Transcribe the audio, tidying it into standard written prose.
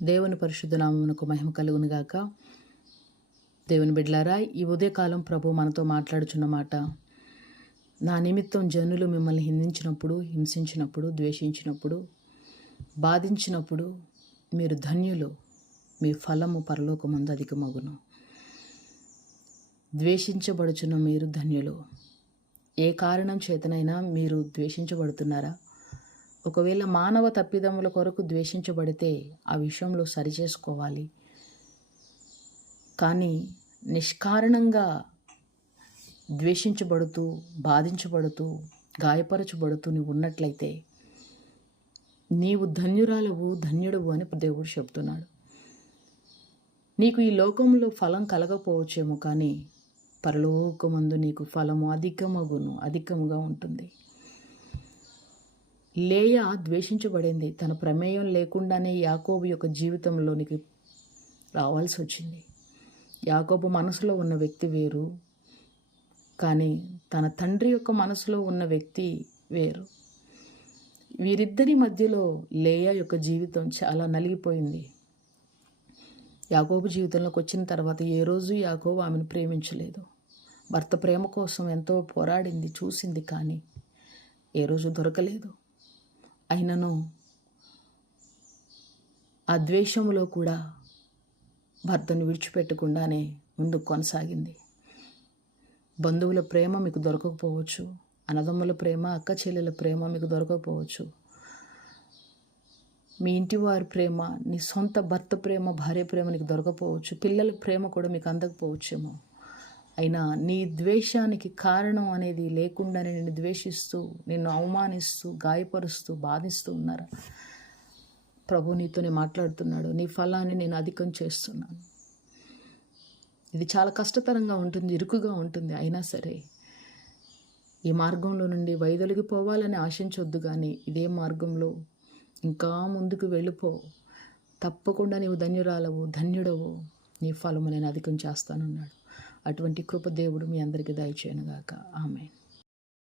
దేవుని పరిశుద్ధ నామమునకు మహిమ కలుగును గాక. దేవుని బిడ్డలారా, ఈ ఉదయకాలం ప్రభు మనతో మాట్లాడుచున్న మాట, నా నిమిత్తం జనులు మిమ్మల్ని హింసించినప్పుడు, ద్వేషించినప్పుడు, బాధించినప్పుడు మీరు ధన్యులు, మీ ఫలము పరలోకమందు అధికమగును. ద్వేషించబడుచున్న మీరు ధన్యులు. ఏ కారణం చేతనైనా మీరు ద్వేషించబడుతున్నారా? ఒకవేళ మానవ తప్పిదముల కొరకు ద్వేషించబడితే ఆ విషయంలో సరిచేసుకోవాలి. కానీ నిష్కారణంగా ద్వేషించబడుతూ, బాధించబడుతూ, గాయపరచబడుతూ నీవు ఉన్నట్లయితే నీవు ధన్యురాలవు, ధన్యుడవు అని దేవుడు చెప్తున్నాడు. నీకు ఈ లోకంలో ఫలం కలగపోవచ్చేమో, కానీ పరలోకమందు నీకు ఫలము అధికముగా ఉంటుంది. లేయా ద్వేషించబడింది. తన ప్రమేయం లేకుండానే యాకోబు యొక్క జీవితంలోనికి రావాల్సి వచ్చింది. యాకోబు మనసులో ఉన్న వ్యక్తి వేరు, కానీ తన తండ్రి యొక్క మనసులో ఉన్న వ్యక్తి వేరు. వీరిద్దరి మధ్యలో లేయా యొక్క జీవితం చాలా నలిగిపోయింది. యాకోబు జీవితంలోకి వచ్చిన తర్వాత ఏ రోజు యాకోబు ఆమెను ప్రేమించలేదు. భర్త ప్రేమ కోసం ఎంతో పోరాడింది, చూసింది, కానీ ఏ రోజు దొరకలేదు. అయినను ఆ ద్వేషములో కూడా భర్తను విడిచిపెట్టకుండానే ముందుకు కొనసాగింది. బంధువుల ప్రేమ మీకు దొరకకపోవచ్చు, అన్నదమ్ముల ప్రేమ, అక్క చెల్లెల ప్రేమ మీకు దొరకకపోవచ్చు, మీ ఇంటి వారి ప్రేమ, నీ సొంత భర్త ప్రేమ, భార్య ప్రేమ నీకు దొరకపోవచ్చు, పిల్లల ప్రేమ కూడా మీకు అందకపోవచ్చేమో. అయినా నీ ద్వేషానికి కారణం అనేది లేకుండానే నిన్ను ద్వేషిస్తూ, నిన్ను అవమానిస్తూ, గాయపరుస్తూ, బాధిస్తూ ఉన్నారా? ప్రభు నీతోనే మాట్లాడుతున్నాడు. నీ ఫలాన్ని నేను అధికం చేస్తున్నాను. ఇది చాలా కష్టతరంగా ఉంటుంది, ఇరుకుగా ఉంటుంది. అయినా సరే ఈ మార్గంలో నుండి వైదొలిగిపోవాలని ఆశించొద్దు, కానీ ఇదే మార్గంలో ఇంకా ముందుకు వెళ్ళిపో. తప్పకుండా నీవు ధన్యురాలవు, ధన్యుడవు. నీ ఫలము నేను అధికం చేస్తానన్నాడు. అటువంటి కృప దేవుడు మీ అందరికీ దయచేయనుగాక. ఆమేన్.